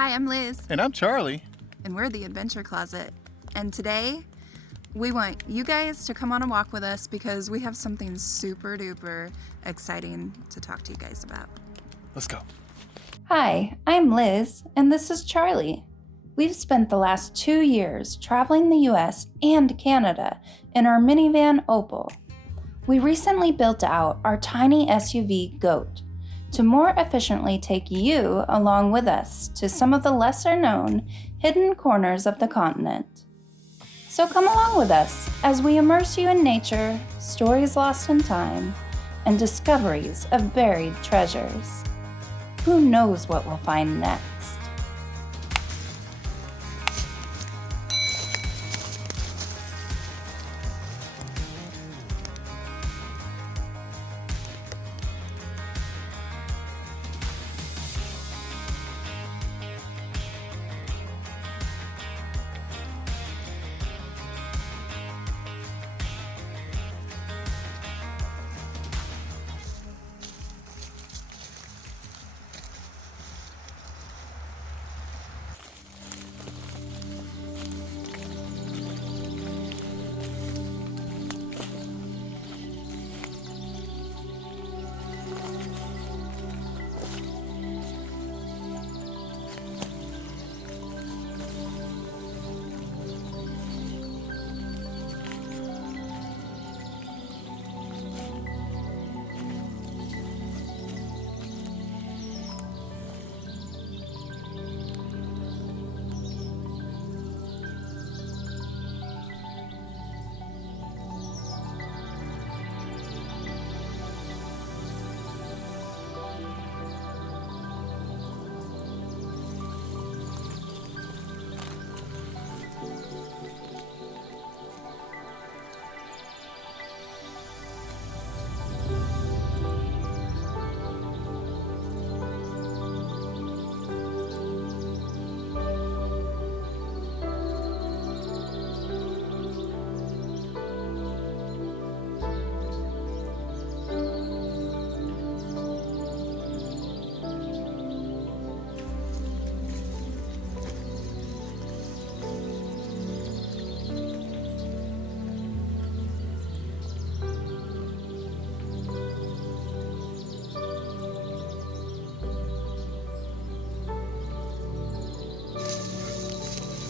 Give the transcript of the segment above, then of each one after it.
Hi, I'm Liz. And I'm Charlie. And we're the Adventure Closet. And today, we want you guys to come on a walk with us because we have something super duper exciting to talk to you guys about. Let's go. Hi, I'm Liz, and this is Charlie. We've spent the last 2 years traveling the US and Canada in our minivan Opal. We recently built out our tiny SUV Goat to more efficiently take you along with us to some of the lesser known hidden corners of the continent. So come along with us as we immerse you in nature, stories lost in time, and discoveries of buried treasures. Who knows what we'll find next?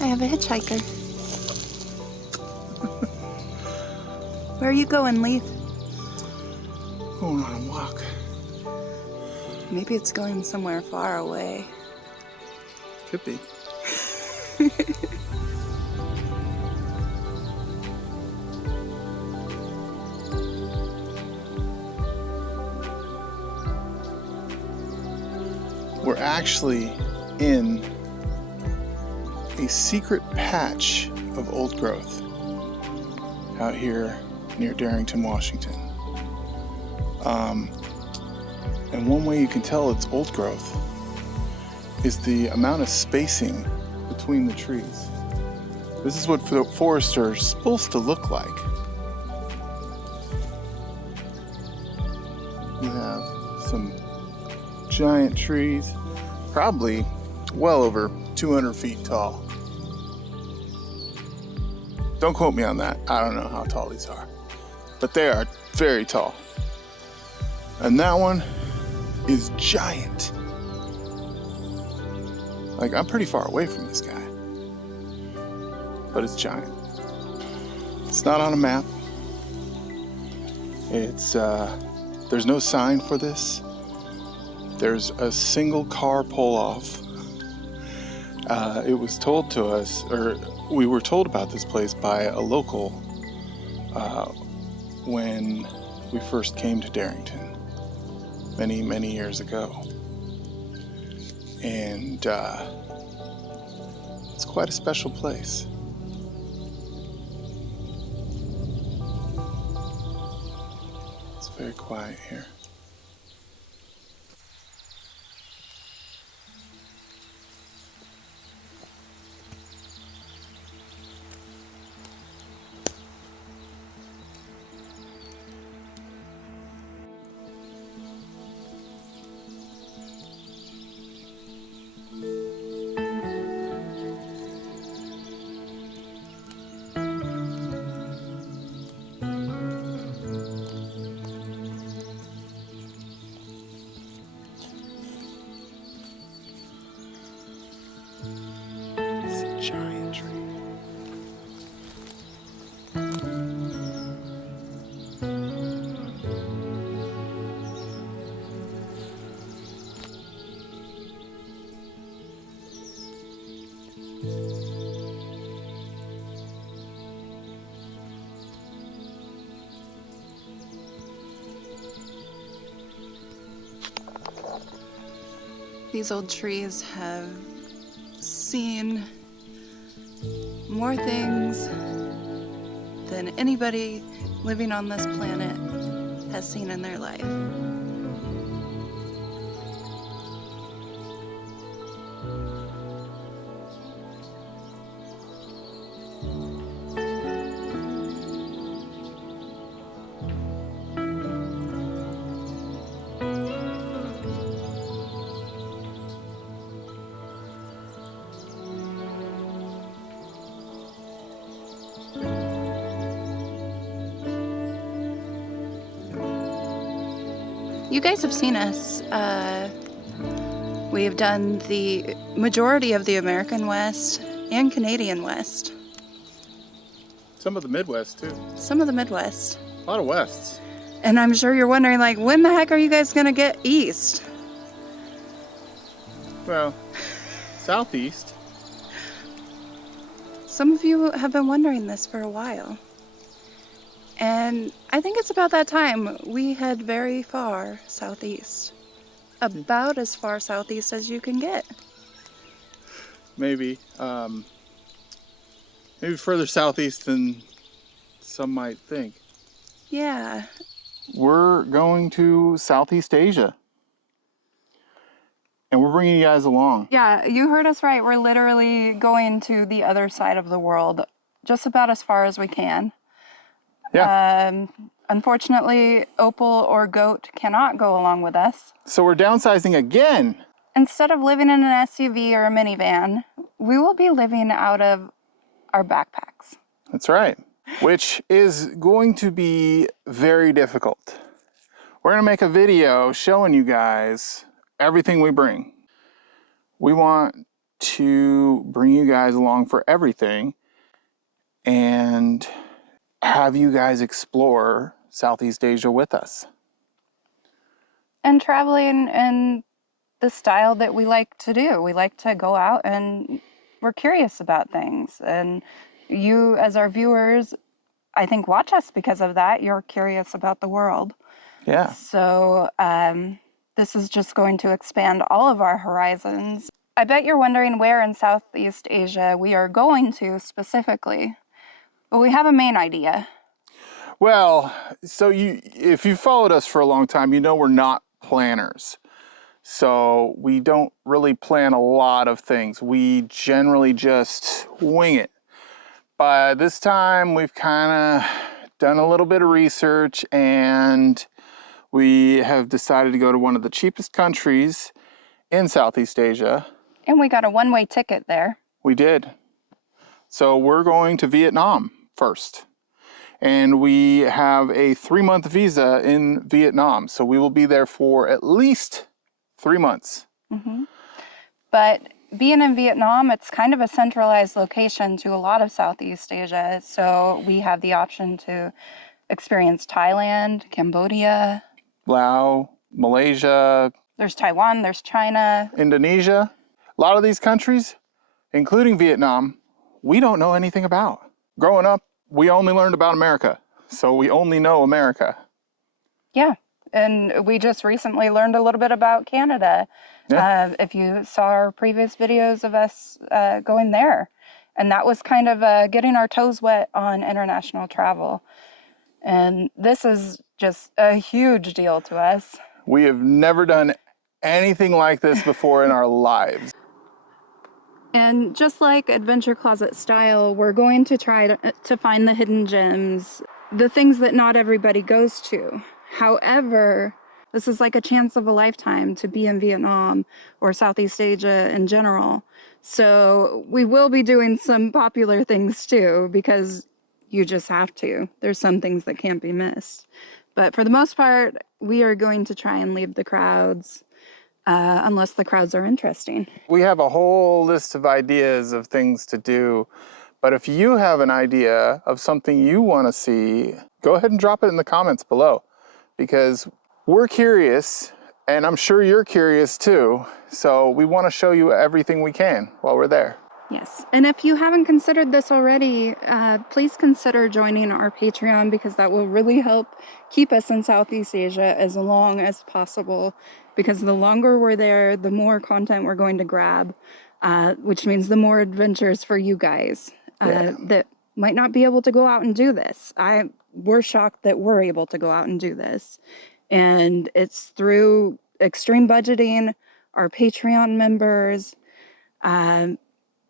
I have a hitchhiker. Where are you going, Leith? Going on a walk. Maybe it's going somewhere far away. Could be. We're actually in a secret patch of old growth out here near Darrington, Washington. And one way you can tell it's old growth is the amount of spacing between the trees. This is what the forests are supposed to look like. You have some giant trees, probably well over 200 feet tall. Don't quote me on that. I don't know how tall these are, but they are very tall. And that one is giant. Like, I'm pretty far away from this guy, but it's giant. It's not on a map. It's, there's no sign for this. There's a single car pull-off. It was told to us, or we were told about this place by a local when we first came to Darrington many, many years ago. And it's quite a special place. It's very quiet here. these old trees have seen more things than anybody living on this planet has seen in their life. You guys have seen us. We've done the majority of the American West and Canadian West. Some of the Midwest too. Some of the Midwest. A lot of Wests. And I'm sure you're wondering, like, when the heck are you guys gonna get east? Well, southeast. Some of you have been wondering this for a while. And I think it's about that time we head very far southeast. About as far southeast as you can get. Maybe. Maybe further southeast than some might think. Yeah. We're going to Southeast Asia. And we're bringing you guys along. Yeah, you heard us right. We're literally going to the other side of the world, just about as far as we can. Yeah. Unfortunately, Opal or Goat cannot go along with us. So we're downsizing again. Instead of living in an SUV or a minivan, we will be living out of our backpacks. That's right. Which is going to be very difficult. We're going to make a video showing you guys everything we bring. We want to bring you guys along for everything and have you guys explore Southeast Asia with us. And traveling in the style that we like to do. We like to go out and we're curious about things. And you, as our viewers, I think watch us because of that. You're curious about the world. Yeah. So this is just going to expand all of our horizons. I bet you're wondering where in Southeast Asia we are going to specifically. But we have a main idea. Well, so if you followed us for a long time, you know we're not planners. So we don't really plan a lot of things. We generally just wing it. But this time we've kind of done a little bit of research and we have decided to go to one of the cheapest countries in Southeast Asia. And we got a one-way ticket there. We did. So we're going to Vietnam first. And we have a 3-month visa in Vietnam. So we will be there for at least 3 months. Mm-hmm. But being in Vietnam, it's kind of a centralized location to a lot of Southeast Asia. So we have the option to experience Thailand, Cambodia, Laos, Malaysia. There's Taiwan, there's China. Indonesia. A lot of these countries, including Vietnam, we don't know anything about. Growing up, we only learned about America. So we only know America. Yeah. And we just recently learned a little bit about Canada. Yeah. If you saw our previous videos of us going there. And that was kind of getting our toes wet on international travel. And this is just a huge deal to us. We have never done anything like this before in our lives. And just like Adventure Closet style, we're going to try to find the hidden gems, the things that not everybody goes to. However, this is like a chance of a lifetime to be in Vietnam or Southeast Asia in general. So we will be doing some popular things too, because you just have to. There's some things that can't be missed. But for the most part, we are going to try and leave the crowds, unless the crowds are interesting. We have a whole list of ideas of things to do. But if you have an idea of something you want to see, go ahead and drop it in the comments below. Because we're curious, and I'm sure you're curious too. So we want to show you everything we can while we're there. Yes, and if you haven't considered this already, please consider joining our Patreon because that will really help keep us in Southeast Asia as long as possible because the longer we're there, the more content we're going to grab, which means the more adventures for you guys that might not be able to go out and do this. We're shocked that we're able to go out and do this. And it's through extreme budgeting, our Patreon members, that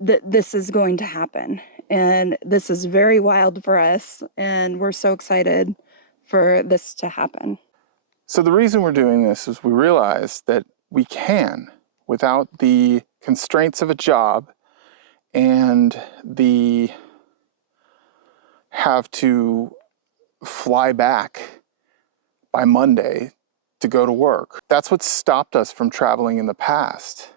this is going to happen. And this is very wild for us. And we're so excited for this to happen. So the reason we're doing this is we realize that we can, without the constraints of a job and the have to fly back by Monday to go to work. That's what stopped us from traveling in the past.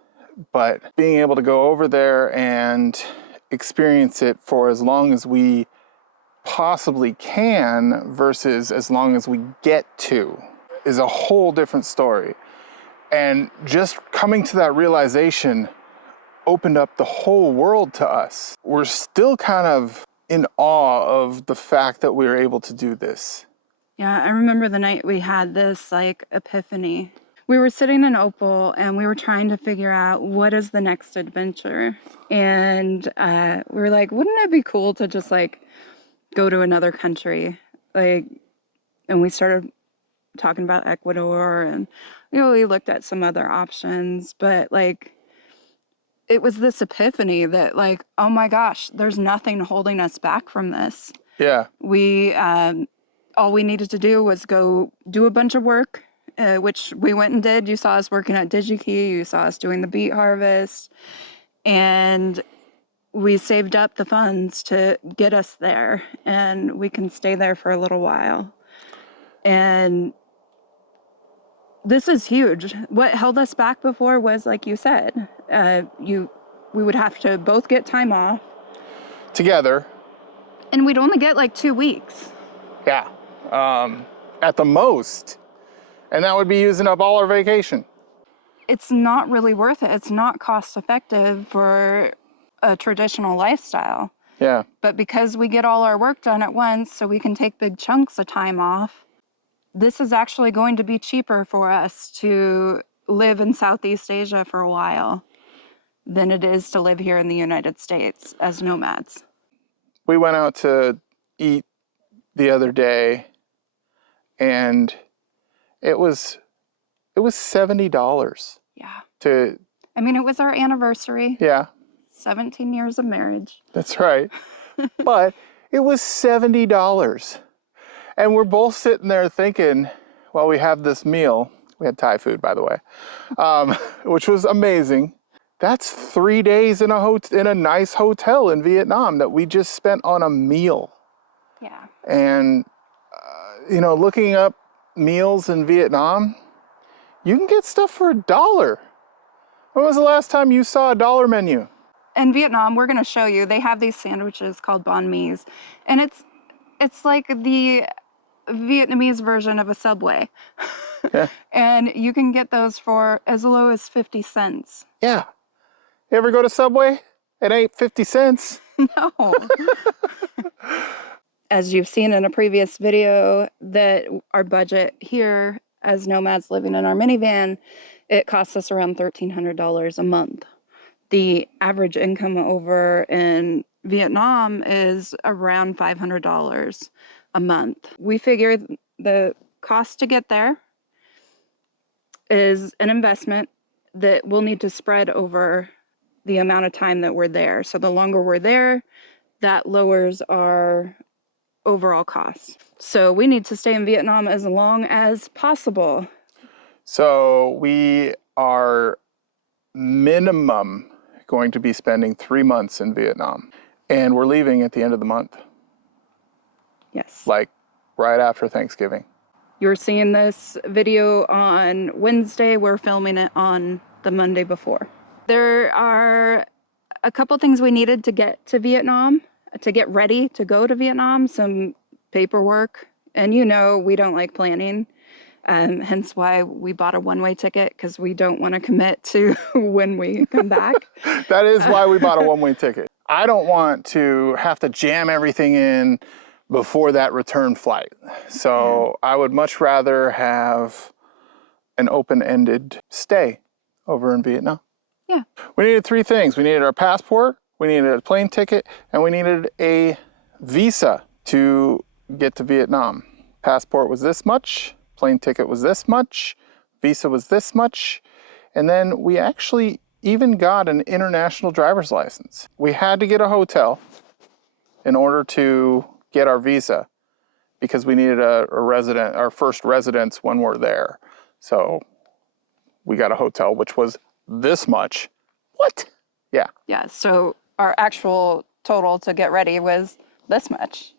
But being able to go over there and experience it for as long as we possibly can versus as long as we get to is a whole different story. And just coming to that realization opened up the whole world to us. We're still kind of in awe of the fact that we were able to do this. Yeah, I remember the night we had this like epiphany. We were sitting in Opal and we were trying to figure out what is the next adventure. And we were like, wouldn't it be cool to just like go to another country? Like, and we started talking about Ecuador, and we looked at some other options, but like it was this epiphany that like, oh my gosh, there's nothing holding us back from this. Yeah. We all we needed to do was go do a bunch of work, which we went and did. You saw us working at DigiKey, you saw us doing the beet harvest, and we saved up the funds to get us there, and we can stay there for a little while. And this is huge. What held us back before was, like you said, we would have to both get time off Together. and we'd only get like 2 weeks. Yeah. At the most. And that would be using up all our vacation. It's not really worth it. It's not cost effective for a traditional lifestyle. Yeah. But because we get all our work done at once, so we can take big chunks of time off, this is actually going to be cheaper for us to live in Southeast Asia for a while than it is to live here in the United States as nomads. We went out to eat the other day, and it was $70 Yeah. to, I mean, it was our anniversary. yeah, 17 years of marriage. that's right. But it was $70. And we're both sitting there thinking, while we have this meal, we had Thai food, by the way, which was amazing. That's 3 days in a nice hotel in Vietnam that we just spent on a meal. Yeah. And, looking up meals in Vietnam, you can get stuff for $1. When was the last time you saw a $1 menu? In Vietnam, we're going to show you, they have these sandwiches called banh mi's. And it's like the Vietnamese version of a Subway. Yeah. And you can get those for as low as 50 cents. Yeah. You ever go to Subway? It ain't 50 cents. No. As you've seen in a previous video, that our budget here as nomads living in our minivan, it costs us around $1,300 a month. The average income over in Vietnam is around $500 a month. We figure the cost to get there is an investment that we'll need to spread over the amount of time that we're there. So the longer we're there, that lowers our overall costs. So we need to stay in Vietnam as long as possible. So we are minimum going to be spending 3 months in Vietnam. And we're leaving at the end of the month. Yes. Like right after Thanksgiving. You're seeing this video on Wednesday. We're filming it on the Monday before. There are a couple things we needed to get to Vietnam, to get ready to go to Vietnam, some paperwork. And we don't like planning. Hence why we bought a one-way ticket, because we don't want to commit to when we come back. That is why we bought a one-way ticket. I don't want to have to jam everything in before that return flight. So I would much rather have an open-ended stay over in Vietnam. Yeah. We needed 3 things. We needed our passport, we needed a plane ticket, and we needed a visa to get to Vietnam. Passport was this much, plane ticket was this much, visa was this much, and then we actually even got an international driver's license. We had to get a hotel in order to get our visa because we needed our first residence when we're there. So we got a hotel, which was this much. What? Yeah. Yeah, so our actual total to get ready was this much.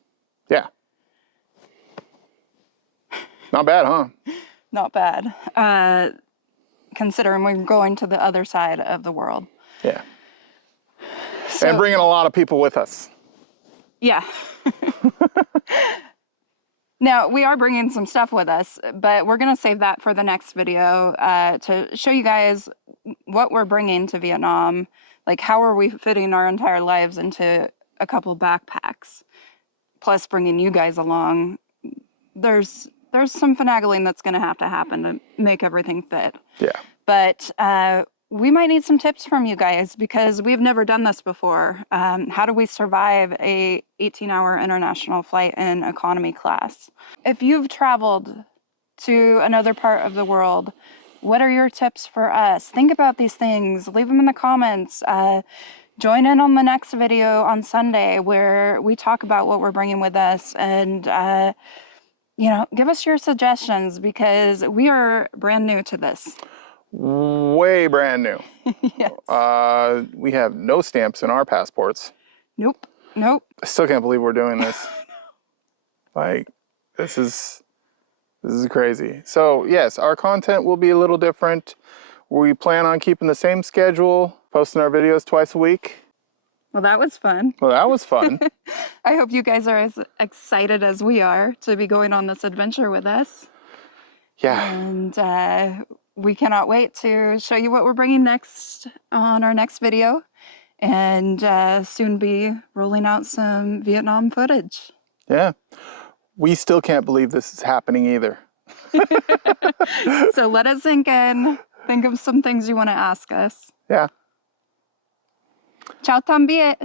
Yeah. Not bad, huh? Not bad. Considering we're going to the other side of the world. Yeah. So, And bringing a lot of people with us. yeah. Now, we are bringing some stuff with us, but we're going to save that for the next video to show you guys what we're bringing to Vietnam. Like, how are we fitting our entire lives into a couple backpacks? Plus, bringing you guys along. There's some finagling that's going to happen to make everything fit. Yeah. But we might need some tips from you guys because we've never done this before. How do we survive a 18-hour international flight in economy class? If you've traveled to another part of the world, what are your tips for us? Think about these things. Leave them in the comments. Join in on the next video on Sunday where we talk about what we're bringing with us and give us your suggestions because we are brand new to this. Way brand new. Yes. We have no stamps in our passports. Nope. I still can't believe we're doing this. Like, this is crazy. So yes, our content will be a little different. We plan on keeping the same schedule, posting our videos twice a week. Well, that was fun. Well, that was fun. I hope you guys are as excited as we are to be going on this adventure with us. Yeah. And we cannot wait to show you what we're bringing next on our next video and soon be rolling out some Vietnam footage. Yeah. We still can't believe this is happening either. So let it sink in. Think of some things you want to ask us. Yeah. Chào tạm biệt.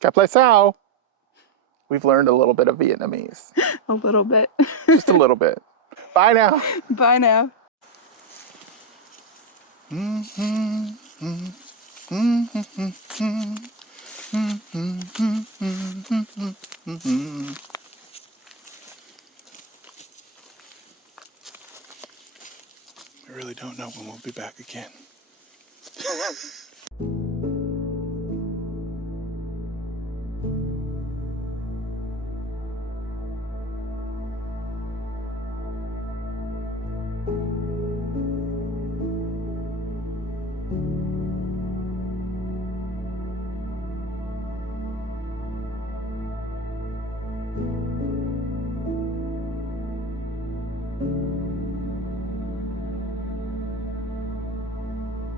Ka plai sao. We've learned a little bit of Vietnamese. A little bit. Just a little bit. Bye now. Bye now. I really don't know when we'll be back again.